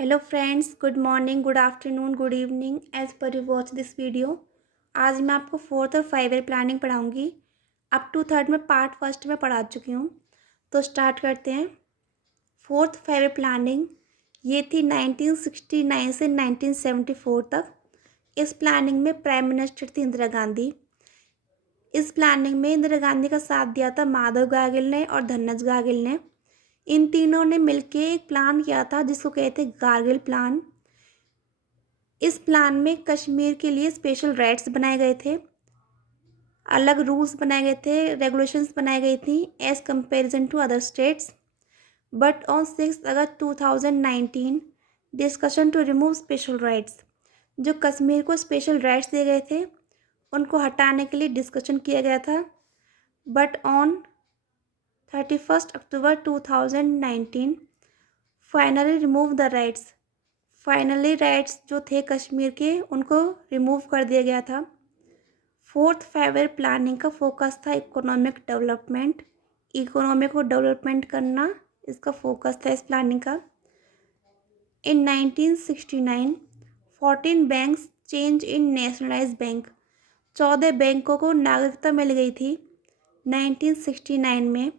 Hello friends, good morning, good afternoon, good evening as per you watch this video. आज मैं आपको fourth और 5 year planning पढ़ाऊंगी। Up to third में part first में पढ़ा चुकी हूँ। तो स्टार्ट करते हैं। फोर्थ 5 ईयर प्लानिंग ये थी 1969 से 1974 तक। इस प्लानिंग में प्राइम मिनिस्टर थी इंदिरा गांधी। इस प्लानिंग में इंदिरा गांधी का साथ दिया था माधव गाडगिल ने और धनराज गाडगिल ने। इन तीनों ने मिलके एक प्लान किया था जिसको कहते हैं गाडगिल प्लान। इस प्लान में कश्मीर के लिए स्पेशल राइट्स बनाए गए थे, अलग रूल्स बनाए गए थे, रेगुलेशंस बनाई गई थी as comparison to other states. But on 6 August 2019 discussion to remove special rights, जो कश्मीर को स्पेशल राइट्स दिए गए थे उनको हटाने के लिए डिस्कशन किया गया था। But on 31 October 2019 finally remove the rights. Finally rights जो थे कश्मीर के उनको रिमूव कर दिया गया था। फोर्थ 5 ईयर प्लानिंग का फोकस था इकोनॉमिक डेवलपमेंट। इकोनॉमी को डेवलपमेंट करना इसका फोकस था इस प्लानिंग का। इन 1969 14 banks change in nationalise bank. 14 बैंकों को नागरिकता मिल गई थी 1969 में।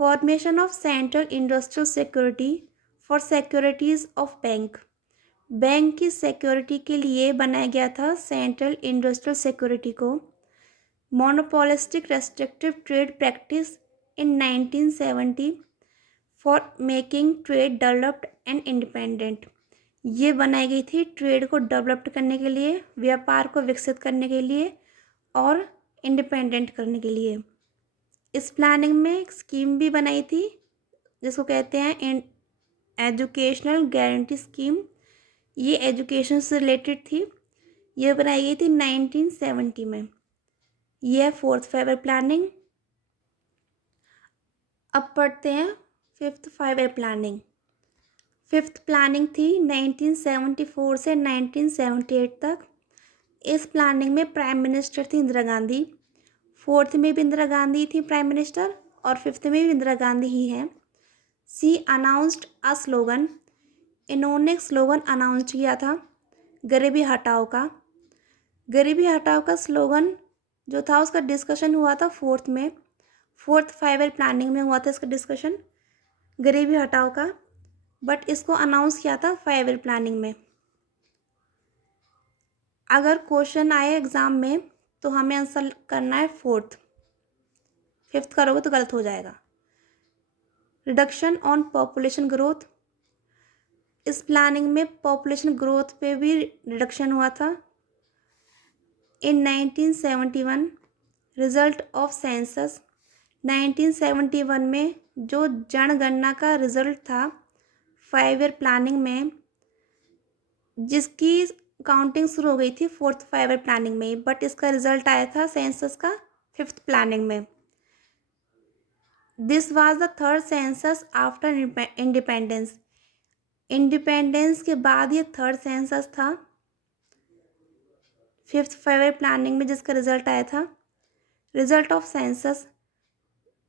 Formation of central industrial security for securities of bank. Bank की सिक्योरिटी के लिए बनाया गया था सेंट्रल इंडस्ट्रियल सिक्योरिटी को। Monopolistic restrictive trade practice in 1970 for making trade developed and independent. ये बनाई गई थी ट्रेड को डेवलप्ड करने के लिए, व्यापार को विकसित करने के लिए और इंडिपेंडेंट करने के लिए। इस प्लानिंग में एक स्कीम भी बनाई थी जिसको कहते हैं एजुकेशनल गारंटी स्कीम। ये एजुकेशन से रिलेटेड थी। ये बनाई गई थी 1970 में। यह है फोर्थ 5 ईयर प्लानिंग। अब पढ़ते हैं fifth 5 year planning. Fifth planning थी 1974 से 1978 तक। इस प्लानिंग में प्राइम मिनिस्टर थी इंदिरा गांधी। फोर्थ में भी इंदिरा गांधी थी प्राइम मिनिस्टर और फिफ्थ में भी इंदिरा गांधी ही है। सी अनाउंस्ड अ स्लोगन। इन्होंने एक स्लोगन अनाउंस किया था गरीबी हटाओ का। गरीबी हटाओ का स्लोगन जो था उसका डिस्कशन हुआ था फोर्थ में। फोर्थ 5 ईयर प्लानिंग में हुआ था इसका डिस्कशन गरीबी हटाओ का। बट इसको अनाउंस किया था 5 ईयर प्लानिंग में। अगर क्वेश्चन आए एग्ज़ाम में तो हमें आंसर करना है फोर्थ। फिफ्थ करोगे तो गलत हो जाएगा। Reduction on population growth. इस प्लानिंग में पॉपुलेशन ग्रोथ पे भी रिडक्शन हुआ था। इन 1971 रिजल्ट ऑफ सेंसस। 1971 में जो जनगणना का रिजल्ट था 5 ईयर प्लानिंग में, जिसकी काउंटिंग शुरू हो गई थी फोर्थ 5 ईयर प्लानिंग में, बट इसका रिजल्ट आया था सेंसस का फिफ्थ प्लानिंग में। This was the third census after independence. Independence के बाद ये थर्ड सेंसस था फिफ्थ 5 ईयर प्लानिंग में जिसका रिजल्ट आया था। रिजल्ट ऑफ सेंसस,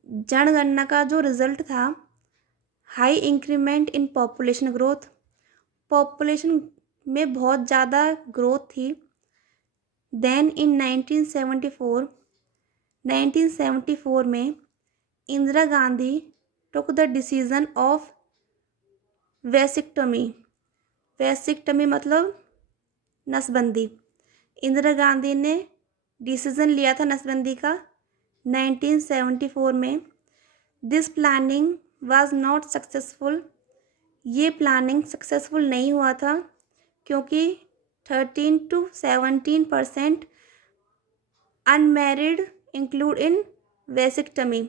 जनगणना का जो रिजल्ट था, high increment in population growth. Population में बहुत ज़्यादा ग्रोथ थी। देन इन 1974 में Indira Gandhi took the decision of vasectomy. Vasectomy मतलब नसबंदी। इंदिरा गांधी ने डिसीजन लिया था नसबंदी का 1974 में। This planning was not successful. ये प्लानिंग सक्सेसफुल नहीं हुआ था क्योंकि 13 to 17% अनमैरिड इंक्लूड इन वैसेक्टमी।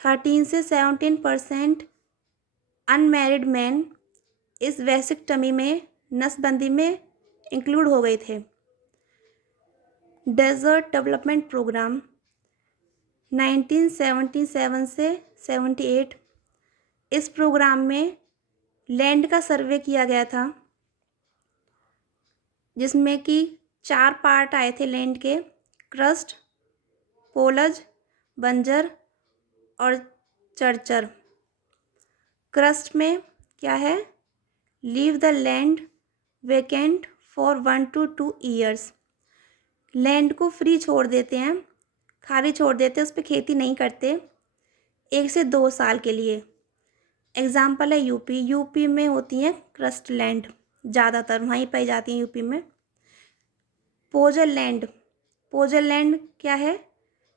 13 से 17% अनमैरिड मैन इस वैसेक्टमी में, नसबंदी में इंक्लूड हो गए थे। डेजर्ट डेवलपमेंट प्रोग्राम 1977 से 78। इस प्रोग्राम में लैंड का सर्वे किया गया था जिसमें कि 4 पार्ट आए थे लैंड के: क्रस्ट, पोलज, बंजर और चरचर। क्रस्ट में क्या है, leave the land vacant for 1 to 2 years. Land को फ्री छोड़ देते हैं, खाली छोड़ देते हैं, उस पर खेती नहीं करते 1 से 2 साल के लिए। एग्जाम्पल है यूपी। यूपी में होती हैं क्रस्ट लैंड, ज़्यादातर वहीं पाई जाती हैं यूपी में। पोजल लैंड, पोजल लैंड क्या है,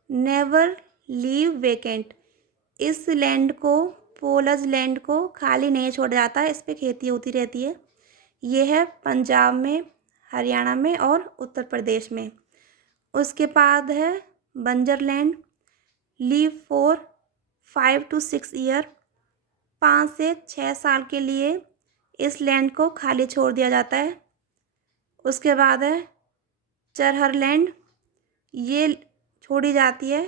नेवर लीव वेकेंट। इस लैंड को, पोलज लैंड को खाली नहीं छोड़ा जाता, इस पर खेती होती रहती है। ये है पंजाब में, हरियाणा में और उत्तर प्रदेश में। उसके बाद है बंजर land, leave for 5 to 6 year. 5 से 6 साल के लिए इस लैंड को खाली छोड़ दिया जाता है। उसके बाद है चरहर लैंड, ये छोड़ी जाती है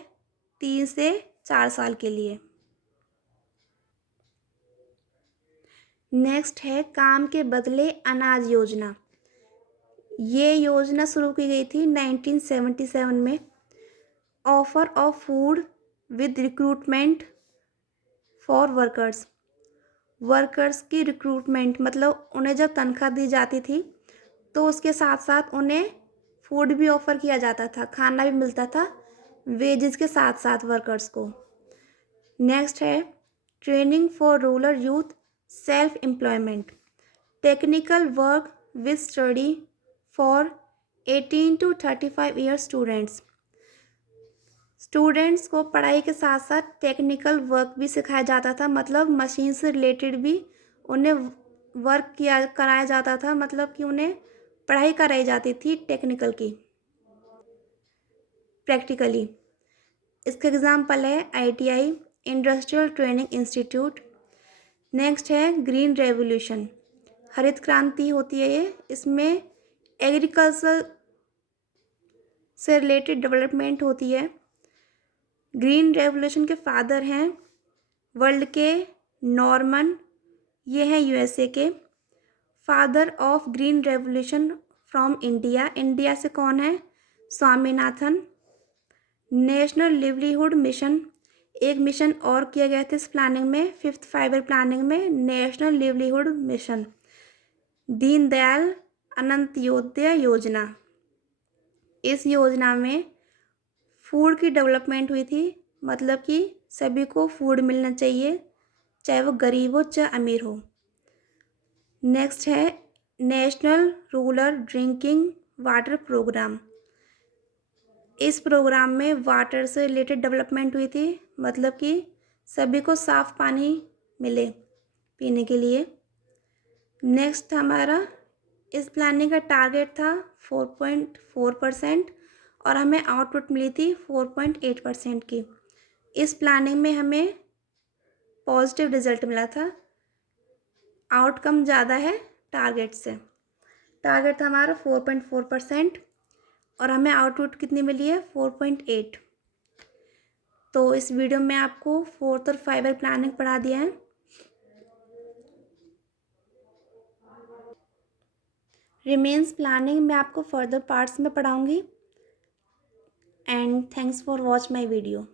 3 से 4 साल के लिए। नेक्स्ट है काम के बदले अनाज योजना। ये योजना शुरू की गई थी 1977 में। Offer of food with recruitment for workers. Workers की रिक्रूटमेंट मतलब उन्हें जब तनख्वाह दी जाती थी तो उसके साथ साथ उन्हें फूड भी ऑफ़र किया जाता था, खाना भी मिलता था वेजेस के साथ साथ वर्कर्स को। नेक्स्ट है training for rural youth self employment. Technical work with study for 18 to 35 year students. Students को पढ़ाई के साथ साथ टेक्निकल वर्क भी सिखाया जाता था, मतलब मशीन से रिलेटेड भी उन्हें वर्क किया कराया जाता था, मतलब कि उन्हें पढ़ाई कराई जाती थी टेक्निकल की, प्रैक्टिकली। इसका एग्जाम्पल है ITI, industrial training institute. Next है ग्रीन रेवोल्यूशन, हरित क्रांति होती है ये। इसमें एग्रीकल्चर से रिलेटेड डेवलपमेंट होती है। ग्रीन रेवोल्यूशन के फादर हैं वर्ल्ड के नॉर्मन, ये हैं USA के। Father of green revolution from India, India से कौन है, स्वामीनाथन। नेशनल लिवलीहुड मिशन, एक मिशन और किया गया था इस प्लानिंग में, 5th फाइवर प्लानिंग में, national livelihood mission. Deendayal Antyodaya योजना, इस योजना में फूड की डेवलपमेंट हुई थी, मतलब कि सभी को फूड मिलना चाहिए, चाहे वो गरीब हो चाहे अमीर हो। नेक्स्ट है national rural drinking water program. इस प्रोग्राम में वाटर से रिलेटेड डेवलपमेंट हुई थी, मतलब कि सभी को साफ़ पानी मिले पीने के लिए। नेक्स्ट हमारा इस प्लानिंग का टारगेट था 4.4% और हमें आउटपुट मिली थी 4.8% की। इस प्लानिंग में हमें पॉजिटिव रिजल्ट मिला था, आउटकम ज़्यादा है टारगेट से। टारगेट था हमारा 4.4% और हमें आउटपुट कितनी मिली है, 4.8। तो इस वीडियो में आपको 4th और 5th प्लानिंग पढ़ा दिया है। रिमेन्स प्लानिंग मैं आपको फर्दर पार्ट्स में पढ़ाऊँगी। And thanks for watch my video.